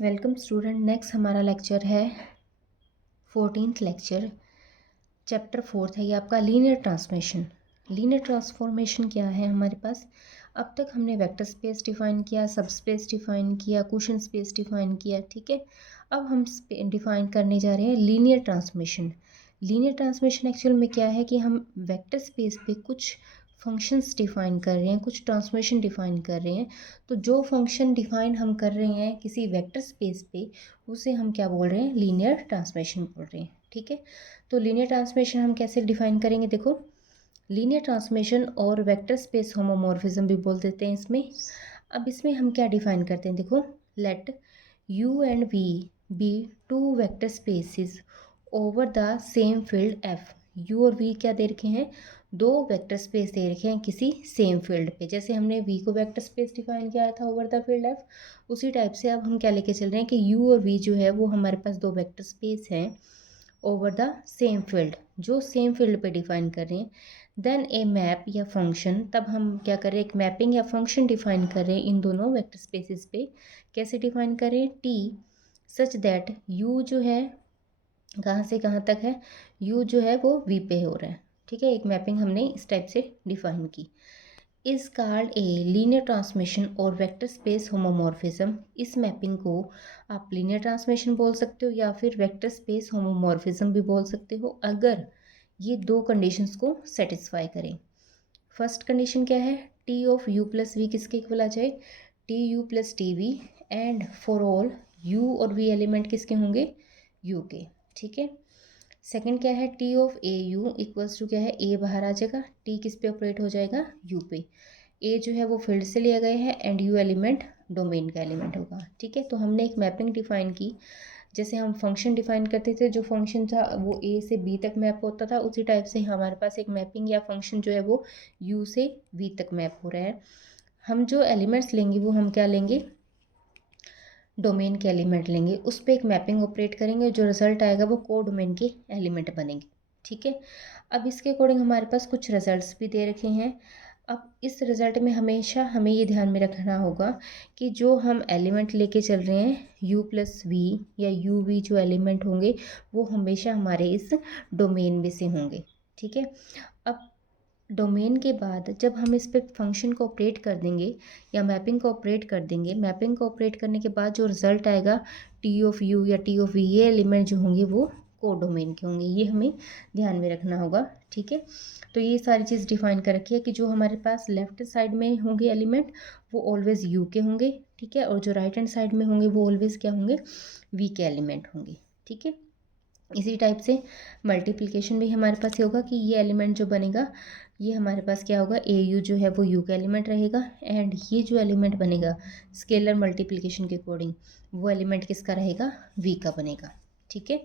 Welcome student. Next हमारा lecture है 14th lecture, chapter 4 है ये आपका लीनियर ट्रांसफॉर्मेशन। लीनियर ट्रांसफॉर्मेशन क्या है हमारे पास? अब तक हमने वेक्टर स्पेस डिफाइन किया, सब स्पेस डिफाइन किया, क्वेश्चन स्पेस डिफाइन किया, ठीक है। अब हम डिफाइन करने जा रहे हैं linear transformation. Linear transformation actual में क्या है कि हम वेक्टर स्पेस पे कुछ फंक्शंस डिफाइन कर रहे हैं, कुछ ट्रांसफॉर्मेशन डिफाइन कर रहे हैं। तो जो फंक्शन डिफाइन हम कर रहे हैं किसी वेक्टर स्पेस पे, उसे हम क्या बोल रहे हैं? लीनियर ट्रांसफॉर्मेशन बोल रहे हैं, ठीक है। तो लीनियर ट्रांसफॉर्मेशन हम कैसे डिफाइन करेंगे? देखो, लीनियर ट्रांसफॉर्मेशन और वेक्टर स्पेस होमोमॉर्फिज्म भी बोल देते हैं इसमें। अब इसमें हम क्या डिफाइन करते हैं? देखो, let U and V be two vector spaces over the same field F. U और वी क्या दे रखे हैं? दो वेक्टर स्पेस दे रखे हैं किसी सेम फील्ड पे। जैसे हमने वी को वेक्टर स्पेस डिफाइन किया था ओवर द फील्ड एफ, उसी टाइप से अब हम क्या लेके चल रहे हैं कि यू और वी जो है वो हमारे पास दो वेक्टर स्पेस हैं ओवर द सेम फील्ड, जो सेम फील्ड पे डिफाइन कर रहे हैं। देन ए मैप या फंक्शन, तब हम क्या कर रहे हैं? एक मैपिंग या फंक्शन डिफाइन कर रहे हैं इन दोनों वेक्टर स्पेसिस पे। कैसे डिफाइन करें? टी सच दैट यू जो है कहाँ से कहाँ तक है, यू जो है वो वी पे हो रहा है, ठीक है। एक मैपिंग हमने इस टाइप से डिफाइन की। Is called a linear transmission और वेक्टर स्पेस होमोमॉर्फिज्म। इस मैपिंग को आप लीनियर ट्रांसमिशन बोल सकते हो या फिर वेक्टर स्पेस होमोमॉर्फिज्म भी बोल सकते हो, अगर ये दो कंडीशंस को सेटिस्फाई करें। फर्स्ट कंडीशन क्या है? T of U plus V किसके इक्वल आ जाए? T U plus T V, and for all U और वी एलिमेंट किसके होंगे? यू के, ठीक है। सेकंड क्या है? T of A U equals to क्या है? ए बाहर आ जाएगा, टी किस पे ऑपरेट हो जाएगा? यू पे। ए जो है वो फील्ड से लिया गया है एंड यू एलिमेंट डोमेन का एलिमेंट होगा, ठीक है। तो हमने एक मैपिंग डिफाइन की, जैसे हम फंक्शन डिफाइन करते थे, जो फंक्शन था वो ए से बी तक मैप होता था, उसी टाइप से हमारे पास एक मैपिंग या फंक्शन जो है वो यू से वी तक मैप हो रहा है। हम जो एलिमेंट्स लेंगे वो हम क्या लेंगे? डोमेन के एलिमेंट लेंगे, उस पर एक मैपिंग ऑपरेट करेंगे, जो रिजल्ट आएगा वो को डोमेन के एलिमेंट बनेंगे, ठीक है। अब इसके अकॉर्डिंग हमारे पास कुछ रिजल्ट्स भी दे रखे हैं। अब इस रिजल्ट में हमेशा हमें ये ध्यान में रखना होगा कि जो हम एलिमेंट लेके चल रहे हैं u प्लस वी या यू वी, जो एलिमेंट होंगे वो हमेशा हमारे इस डोमेन में से होंगे, ठीक है। अब डोमेन के बाद जब हम इस पे फंक्शन को ऑपरेट कर देंगे या मैपिंग को ऑपरेट कर देंगे, मैपिंग को ऑपरेट करने के बाद जो रिजल्ट आएगा टी ऑफ यू या टी ऑफ वी, ये एलिमेंट जो होंगे वो को डोमेन के होंगे, ये हमें ध्यान में रखना होगा, ठीक है। तो ये सारी चीज़ डिफाइन कर रखी है कि जो हमारे पास लेफ्ट साइड में होंगे एलिमेंट वो ऑलवेज यू के होंगे, ठीक है, और जो राइट हैंड साइड में होंगे वो ऑलवेज क्या होंगे? वी के एलिमेंट होंगे, ठीक है। इसी टाइप से मल्टीप्लिकेशन भी हमारे पास ये होगा कि ये एलिमेंट जो बनेगा ये हमारे पास क्या होगा? ए यू जो है वो यू का एलिमेंट रहेगा, एंड ये जो एलिमेंट बनेगा स्केलर मल्टीप्लिकेशन के अकॉर्डिंग वो एलिमेंट किसका रहेगा? वी का बनेगा, ठीक है।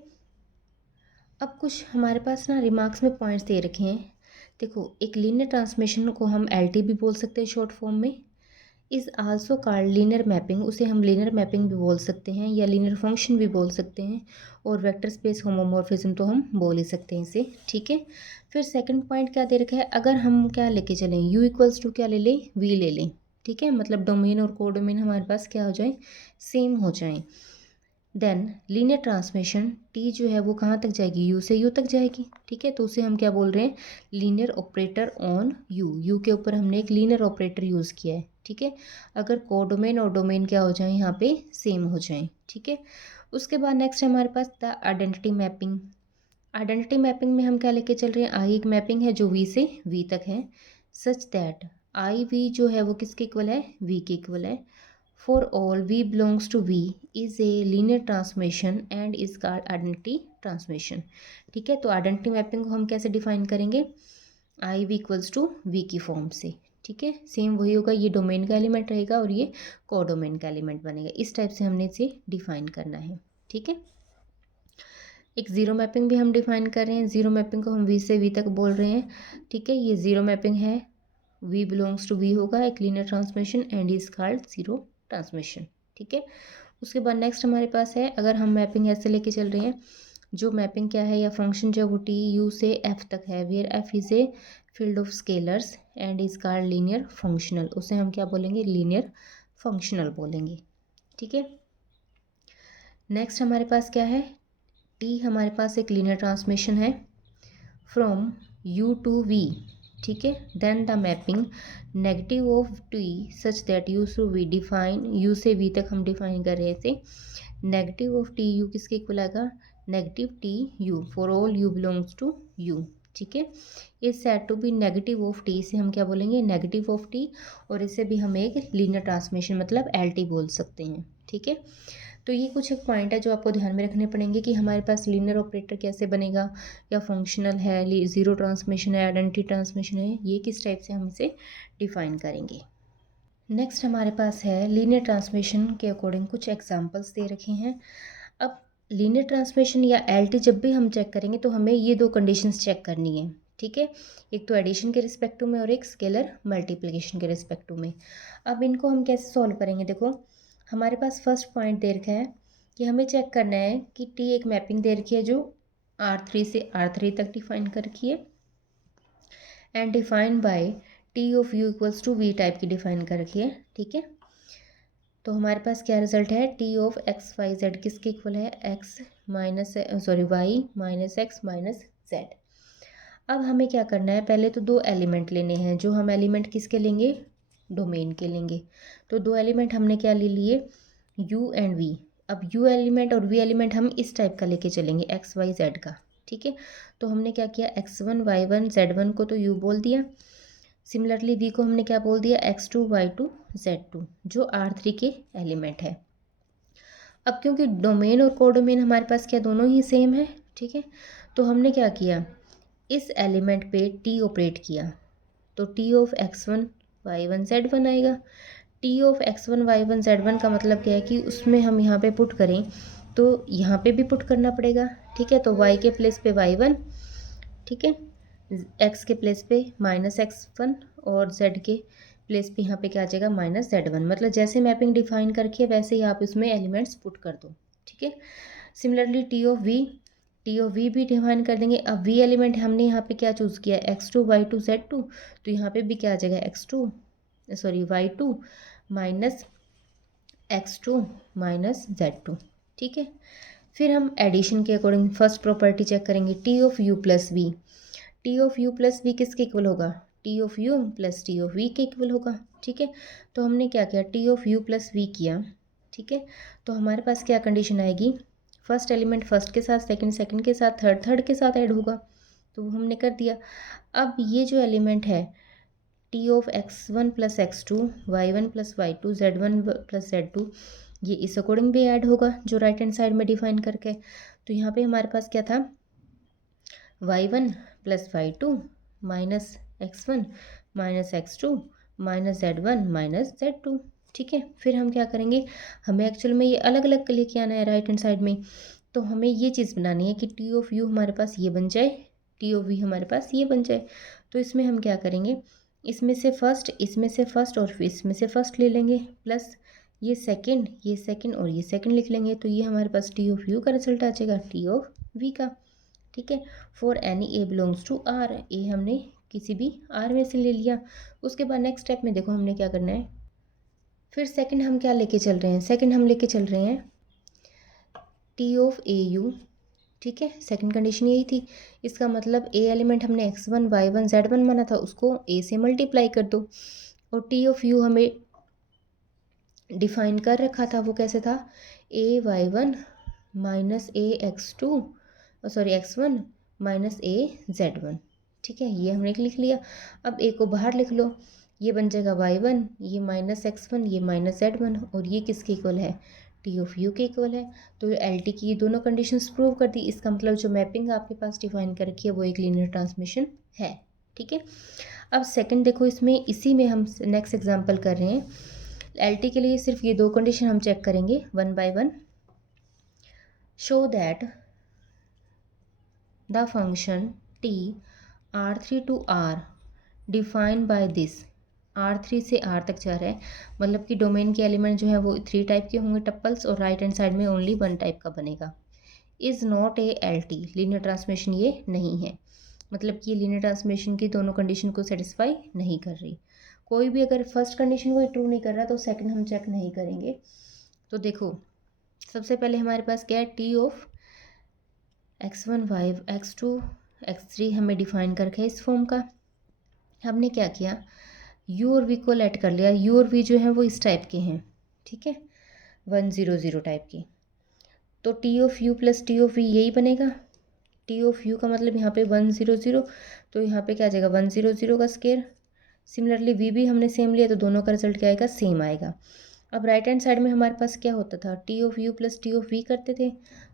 अब कुछ हमारे पास ना रिमार्क्स में पॉइंट्स दे रखे हैं। देखो, एक लीनियर ट्रांसमिशन को हम एल टी भी बोल सकते हैं शॉर्ट फॉर्म में। Is also called linear mapping, उसे हम लीनियर मैपिंग भी बोल सकते हैं या लीनियर फंक्शन भी बोल सकते हैं, और वेक्टर स्पेस होमोमॉर्फिज्म तो हम बोल ही सकते हैं इसे, ठीक है। फिर सेकंड पॉइंट क्या दे रखा है? अगर हम क्या लेके चलें, u इक्वल्स टू क्या ले लें? v ले लें, ठीक है, मतलब डोमेन और को डोमेन हमारे पास क्या हो जाए? सेम हो जाए। देन लीनियर ट्रांसमिशन टी जो है वो कहाँ तक जाएगी? यू से यू तक जाएगी, ठीक है। तो उसे हम क्या बोल रहे हैं? लीनियर ऑपरेटर ऑन यू के ऊपर हमने एक लीनियर ऑपरेटर यूज़ किया है, ठीक है। अगर कोडोमेन और डोमेन क्या हो जाए? यहाँ पे सेम हो जाए, ठीक है। उसके बाद नेक्स्ट हमारे पास the identity mapping. Identity mapping में हम क्या लेके चल रहे हैं? आई एक मैपिंग है जो वी से वी तक है, सच दैट आई वी जो है वो किसके इक्वल है? वी के इक्वल है। For all v belongs to v is a linear transmission and is called identity transmission, ठीक है। तो आइडेंटिटी मैपिंग को हम कैसे डिफाइन करेंगे? आई वी इक्वल्स टू वी की फॉर्म से, ठीक है। सेम वही होगा, ये डोमेन का एलिमेंट रहेगा और ये को डोमेन का एलिमेंट बनेगा। इस टाइप से हमने इसे डिफाइन करना है, ठीक है। एक ज़ीरो मैपिंग भी हम डिफाइन कर रहे हैं। ज़ीरो मैपिंग को हम वी से वी तक बोल रहे हैं, ठीक है। ये ज़ीरो मैपिंग है, वी बिलोंग्स टू वी होगा, एक linear transmission and is called zero transmission, ठीक है। उसके बाद नेक्स्ट हमारे पास है, अगर हम मैपिंग ऐसे लेके चल रहे हैं, जो मैपिंग क्या है या फंक्शन जो वो टी यू से एफ तक है, where F is a field of scalars and is called linear functional, उसे हम क्या बोलेंगे? लीनियर फंक्शनल बोलेंगे, ठीक है। नेक्स्ट हमारे पास क्या है, टी हमारे पास एक लीनियर ट्रांसमिशन है फ्रॉम यू टू वी, ठीक है। Then the mapping negative of T such that U through V define, U से वी तक हम डिफाइन कर रहे थे। नेगेटिव ऑफ टी यू किसके इक्वल आएगा, negative T U for all U belongs to U, ठीक है। Is said to be negative of T, से हम क्या बोलेंगे, नेगेटिव ऑफ टी, और इसे भी हम एक लीनियर ट्रांसमिशन मतलब एल टी बोल सकते हैं, ठीक है। तो ये कुछ एक पॉइंट है जो आपको ध्यान में रखने पड़ेंगे कि हमारे पास लीनियर ऑपरेटर कैसे बनेगा, या फंक्शनल है, ज़ीरो ट्रांसमिशन है, आइडेंटिटी ट्रांसमिशन है, ये किस टाइप से हम इसे डिफाइन करेंगे। नेक्स्ट हमारे पास है लीनियर ट्रांसमिशन के अकॉर्डिंग कुछ एग्जांपल्स दे रखे हैं। अब लीनियर ट्रांसमिशन या एलटी जब भी हम चेक करेंगे तो हमें ये दो कंडीशंस चेक करनी है, ठीक है। एक तो एडिशन के रिस्पेक्टिव में और एक स्केलर मल्टीप्लिकेशन के रिस्पेक्टिव में। अब इनको हम कैसे सॉल्व करेंगे, देखो हमारे पास फर्स्ट पॉइंट दे रखा है कि हमें चेक करना है कि टी एक मैपिंग दे रखी है जो R3 से R3 तक डिफाइन कर रखी है, and define by T of U equals to V type की डिफाइन कर रखी है, ठीक है। तो हमारे पास क्या रिजल्ट है, T of X Y Z किसके इक्वल है, X minus Y minus X minus Z. अब हमें क्या करना है, पहले तो दो एलिमेंट लेने हैं, जो हम एलिमेंट किसके लेंगे, डोमेन के लेंगे। तो दो एलिमेंट हमने क्या ले लिए, u एंड v। अब u एलिमेंट और v एलिमेंट हम इस टाइप का लेके चलेंगे, x y z का, ठीक है। तो हमने क्या किया, x1 y1 z1 को तो u बोल दिया, सिमिलरली v को हमने क्या बोल दिया, x2 y2 z2, जो R3 के एलिमेंट है। अब क्योंकि डोमेन और कोडोमेन हमारे पास क्या दोनों ही सेम है, ठीक है, तो हमने क्या किया, इस एलिमेंट पे t ऑपरेट किया, तो t of x1 y1 z1 आएगा। T of x1 y1 z1 का मतलब क्या है कि उसमें हम यहाँ पे पुट करें तो यहाँ पे भी पुट करना पड़ेगा, ठीक है। तो y के प्लेस पे y1, ठीक है, x के प्लेस पे माइनस x1, और z के प्लेस पे यहाँ पे क्या आ जाएगा, माइनस z1। मतलब जैसे मैपिंग डिफाइन करके है वैसे ही आप इसमें एलिमेंट्स पुट कर दो, ठीक है। सिमिलरली टी ऑफ v भी डिफाइन कर देंगे। अब v एलिमेंट हमने यहाँ पे क्या चूज़ किया, x2 y2 z2, तो यहाँ पे भी क्या आ जाएगा, y2 minus x2 minus z2, ठीक है। फिर हम एडिशन के अकॉर्डिंग फर्स्ट प्रॉपर्टी चेक करेंगे, T of U plus V. T of U plus V किसके इक्वल होगा, T of U plus T of V के इक्वल होगा, ठीक है। तो हमने क्या किया, T of U plus V किया, ठीक है। तो हमारे पास क्या कंडीशन आएगी, फर्स्ट एलिमेंट फर्स्ट के साथ, सेकंड सेकंड के साथ, थर्ड थर्ड के साथ ऐड होगा, तो वो हमने कर दिया। अब ये जो एलिमेंट है T of x1 plus x2 y1 plus y2 z1 plus z2, ये इस अकॉर्डिंग भी ऐड होगा जो राइट हैंड साइड में डिफाइन करके। तो यहाँ पे हमारे पास क्या था, y1 plus y2 minus x1 minus x2 minus z1 minus z2, ठीक है। फिर हम क्या करेंगे, हमें एक्चुअल में ये अलग अलग लेके आना है राइट हैंड साइड में। तो हमें ये चीज़ बनानी है कि टी ऑफ यू हमारे पास ये बन जाए, टी ऑफ वी हमारे पास ये बन जाए। तो इसमें हम क्या करेंगे, इसमें से फर्स्ट, इसमें से फर्स्ट और फिर इसमें से फर्स्ट ले लेंगे, प्लस ये सेकंड और ये सेकंड लिख लेंगे। तो ये हमारे पास टी ऑफ यू का रिजल्ट आ जाएगा टी ऑफ वी का, ठीक है। For any A belongs to R, A हमने किसी भी आर में से ले लिया। उसके बाद नेक्स्ट स्टेप में देखो हमने क्या करना है, फिर सेकंड हम क्या लेके चल रहे हैं, सेकंड हम लेके चल रहे हैं टी ऑफ ए यू, ठीक है। सेकंड कंडीशन यही थी, इसका मतलब ए एलिमेंट हमने x1 y1 z1 माना था, उसको a से मल्टीप्लाई कर दो। और टी ऑफ यू हमें डिफाइन कर रखा था, वो कैसे था, a y1 minus a x2 x1 minus a z1, ठीक है। ये हमने लिख लिया। अब a को बाहर लिख लो, ये बन जाएगा y1, ये माइनस x1, ये माइनस z1, और ये किसके इक्वल है, टी ऑफ यू के इक्वल है। तो एल टी की ये दोनों कंडीशंस प्रूव कर दी। इसका मतलब जो मैपिंग आपके पास डिफाइन कर रखी है वो एक लीनियर ट्रांसमिशन है, ठीक है। अब सेकंड देखो, इसमें इसी में हम नेक्स्ट एग्जांपल कर रहे हैं, एल टी के लिए सिर्फ ये दो कंडीशन हम चेक करेंगे one by one. Show that the function T R3 to R defined by this, R3 से R तक जा रहा है, मतलब कि डोमेन के एलिमेंट जो है वो 3 टाइप के होंगे टप्पल्स, और राइट हैंड साइड में ओनली 1 टाइप का बनेगा। Is not A L T, linear transmission ये नहीं है, मतलब कि ये लीनियर ट्रांसमिशन की दोनों कंडीशन को सेटिस्फाई नहीं कर रही। कोई भी अगर फर्स्ट कंडीशन को ट्रू नहीं कर रहा तो सेकंड हम चेक नहीं करेंगे। तो देखो सबसे पहले हमारे पास क्या है, T of x1 y x2 x3 हमें डिफाइन करके है इस फॉर्म का। हमने क्या किया, u और v को लेट कर लिया। u और v जो है वो इस टाइप के हैं, ठीक है, 1 0 0 टाइप की। तो T of U plus T of V यही बनेगा। टी ऑफ यू का मतलब यहाँ पे 1 0 0, तो यहाँ पे क्या आ जाएगा 1 0 0 का स्केयर। सिमिलरली वी भी हमने सेम लिया तो दोनों का रिजल्ट क्या आएगा, सेम आएगा। अब राइट हैंड साइड में हमारे पास क्या होता था, T of U plus T of V करते थे।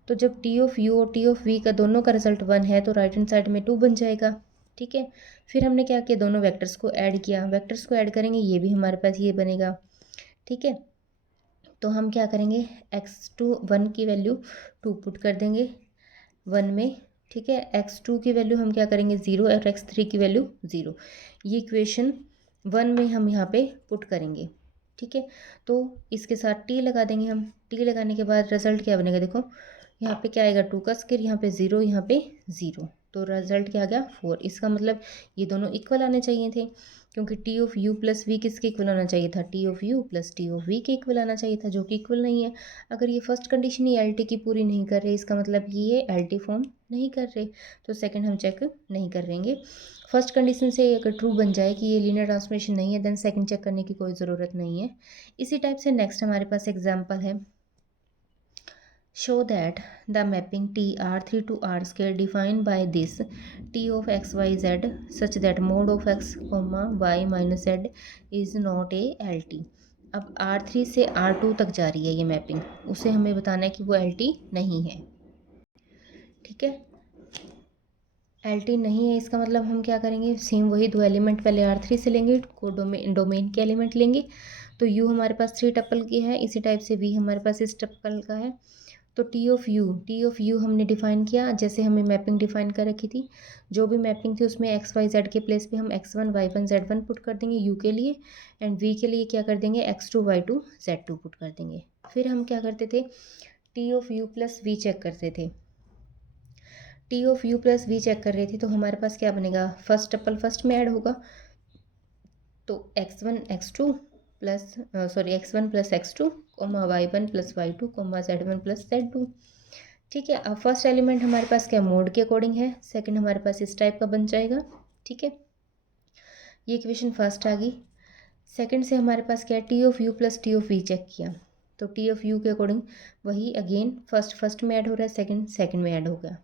तो जब टी ऑफ यू और टी ऑफ वी का दोनों का रिजल्ट 1 है तो राइट हैंड साइड में 2 बन जाएगा, ठीक है। फिर हमने क्या किया, दोनों वेक्टर्स को ऐड किया। वेक्टर्स को ऐड करेंगे, ये भी हमारे पास ये बनेगा, ठीक है। तो हम क्या करेंगे, x2 1 की वैल्यू 2 पुट कर देंगे 1 में, ठीक है। x2 की वैल्यू हम क्या करेंगे 0 और x3 की वैल्यू 0। ये इक्वेशन 1 में हम यहाँ पे पुट करेंगे, ठीक है। तो इसके साथ t लगा देंगे हम। t लगाने के बाद रिजल्ट क्या बनेगा, देखो यहाँ पे क्या आएगा 2 का स्क्वायर, यहाँ पे 0, यहाँ पे 0, तो रिजल्ट क्या आ गया 4। इसका मतलब ये दोनों इक्वल आने चाहिए थे, क्योंकि T of U plus V किसके इक्वल आना चाहिए था, T of U plus T of V के इक्वल आना चाहिए था, जो कि इक्वल नहीं है। अगर ये फर्स्ट कंडीशन ही एल टी की पूरी नहीं कर रहे, इसका मतलब ये एल टी फॉर्म नहीं कर रहे, तो सेकंड हम चेक नहीं करेंगे। फर्स्ट कंडीशन से अगर ट्रू बन जाए कि ये लीनियर ट्रांसफॉर्मेशन नहीं है, देन सेकंड चेक करने की कोई ज़रूरत नहीं है। इसी टाइप से नेक्स्ट हमारे पास एग्जाम्पल है, show that the mapping T R3 to R square defined by this T of x y z such that mod of x comma y minus z is not a LT। अब R3 से R2 तक जा रही है ये mapping, उसे हमें बताना है कि वो LT नहीं है, ठीक है। LT नहीं है, इसका मतलब हम क्या करेंगे, सेम वही दो एलिमेंट पहले R3 से लेंगे, को डोमेन के एलिमेंट लेंगे। तो U हमारे पास 3 टपल की है, इसी टाइप से V हमारे पास इस टपल का है। तो टी ऑफ यू हमने डिफाइन किया, जैसे हमें मैपिंग डिफाइन कर रखी थी। जो भी मैपिंग थी उसमें एक्स वाई जेड के प्लेस पे हम x1 y1 z1 पुट कर देंगे यू के लिए, एंड वी के लिए क्या कर देंगे x2 y2 z2 पुट कर देंगे। फिर हम क्या करते थे, T of U plus V check करते थे। T of U plus V check कर रहे थे, तो हमारे पास क्या बनेगा, फर्स्ट टपल फर्स्ट में ऐड होगा, तो x1 x2 plus x1 plus x2 comma y1 plus y2 comma z1 plus z2, ठीक है। अब फर्स्ट एलिमेंट हमारे पास क्या मोड के अकॉर्डिंग है, सेकंड हमारे पास इस टाइप का बन जाएगा, ठीक है। ये इक्वेशन फर्स्ट आ गई। सेकंड से हमारे पास क्या है, T of U plus T of V check किया, तो टी ऑफ यू के अकॉर्डिंग वही अगेन फर्स्ट में ऐड हो रहा है, सेकंड में ऐड हो गया।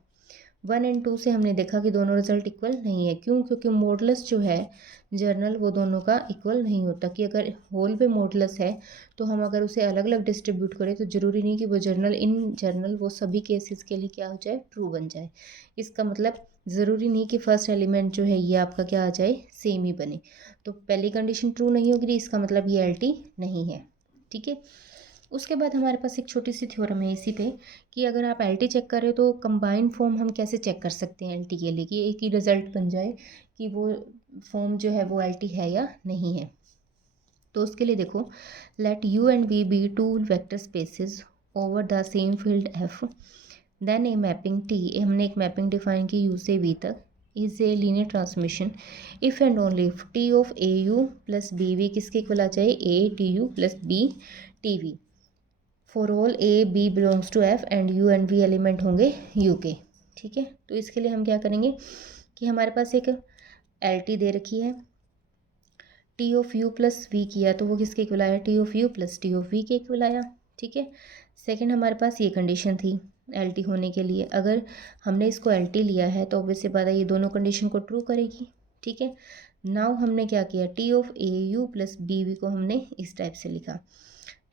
1 एंड 2 से हमने देखा कि दोनों रिजल्ट इक्वल नहीं है, क्यों, क्योंकि मॉडुलस जो है जर्नल वो दोनों का इक्वल नहीं होता। कि अगर होल पे मॉडुलस है तो हम अगर उसे अलग अलग डिस्ट्रीब्यूट करें तो ज़रूरी नहीं कि वो जर्नल वो सभी केसेस के लिए क्या हो जाए, ट्रू बन जाए। इसका मतलब ज़रूरी नहीं कि फर्स्ट एलिमेंट जो है ये आपका क्या आ जाए, सेम ही बने। तो पहली कंडीशन ट्रू नहीं होगी, इसका मतलब ये एल नहीं है, ठीक है। उसके बाद हमारे पास एक छोटी सी थ्योरम है इसी पे, कि अगर आप एल चेक कर रहे हो तो कंबाइंड फॉर्म हम कैसे चेक कर सकते हैं एल के लिए, कि एक ही रिजल्ट बन जाए कि वो फॉर्म जो है वो एल है या नहीं है। तो उसके लिए देखो, let U and V be two vector spaces over the same field F, then a mapping T, हमने एक मैपिंग डिफाइन की यू से वी तक, is a linear transmission if and only if T of A U plus B V किसके equal आ जाए, A T U plus B T V, for all A B belongs to F and U and V element होंगे U के, ठीक है। तो इसके लिए हम क्या करेंगे कि हमारे पास एक एल टी दे रखी है, T of U plus V किया तो वो किसके इक्वल आया, T of U plus T of V के इक्वल आया, ठीक है। सेकंड हमारे पास ये कंडीशन थी एल टी होने के लिए, अगर हमने इसको एल टी लिया है तो ऑब्वियस सी बात है ये दोनों कंडीशन को ट्रू करेगी, ठीक है। नाउ हमने क्या किया, T of A U plus B V को हमने इस टाइप से लिखा,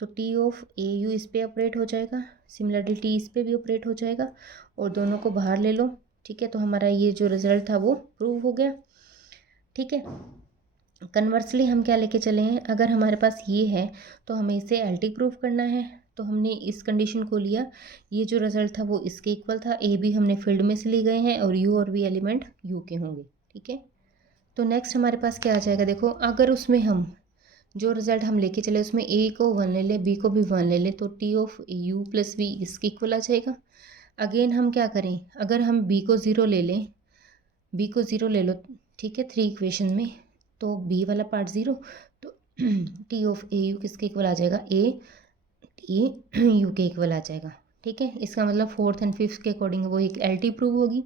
तो टी ऑफ ए यू इस पे ऑपरेट हो जाएगा, सिमिलरली टी इस पे भी ऑपरेट हो जाएगा, और दोनों को बाहर ले लो, ठीक है। तो हमारा ये जो रिजल्ट था वो प्रूव हो गया, ठीक है। कन्वर्सली हम क्या लेके चले हैं, अगर हमारे पास ये है तो हमें इसे एल टी प्रूव करना है, तो हमने इस कंडीशन को लिया, ये जो रिजल्ट था वो इसके इक्वल था, ए बी हमने फील्ड में से लिए गए हैं और यू और वी एलिमेंट यू के होंगे, ठीक है। तो नेक्स्ट हमारे पास क्या आ जाएगा, देखो अगर उसमें हम जो रिजल्ट हम लेके चले उसमें ए को 1 ले लें, बी को भी 1 ले लें, तो T of U plus V इसके इक्वल आ जाएगा। अगेन हम क्या करें, अगर हम बी को 0 ले लें, बी को 0 ले लो, ठीक है, 3 इक्वेशन में, तो बी वाला पार्ट 0, तो टी ऑफ ए यू किसके इक्वल आ जाएगा, ए ये यू के इक्वल आ जाएगा। ठीक है, इसका मतलब फोर्थ एंड फिफ्थ के अकॉर्डिंग वो एक एल टी प्रूव होगी।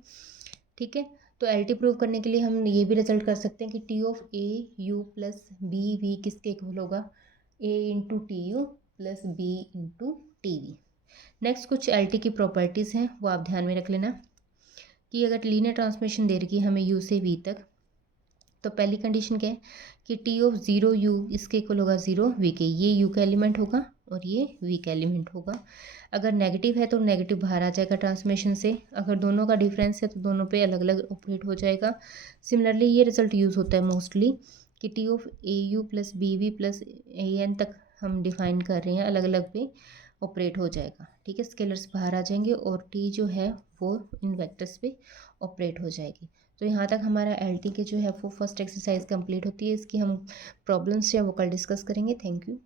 ठीक है, तो एल टी प्रूव करने के लिए हम ये भी रिजल्ट कर सकते हैं कि T of A U plus B V किसके इक्वल होगा, A into T U plus B into T V. Next कुछ एल टी की प्रॉपर्टीज़ हैं, वो आप ध्यान में रख लेना कि अगर लीनियर ट्रांसमिशन दे रही है हमें यू से वी तक, तो पहली कंडीशन क्या है कि टी ऑफ ज़ीरो यू इसके इक्वल होगा ज़ीरो वी के, ये यू का एलिमेंट होगा और ये वी का एलिमेंट होगा। अगर नेगेटिव है तो नेगेटिव बाहर आ जाएगा ट्रांसमिशन से, अगर दोनों का डिफरेंस है तो दोनों पे अलग अलग ऑपरेट हो जाएगा। सिमिलरली ये रिजल्ट यूज़ होता है मोस्टली कि T of A U plus B V plus A N तक हम डिफाइन कर रहे हैं, अलग अलग पे ऑपरेट हो जाएगा। ठीक है, स्केलर्स बाहर आ जाएंगे और टी जो है वो इन वेक्टर्स पे ऑपरेट हो जाएगी। तो यहाँ तक हमारा एल टी के जो है वो फर्स्ट एक्सरसाइज कंप्लीट होती है। इसकी हम प्रॉब्लम्स जो है वो कल डिस्कस करेंगे। Thank you.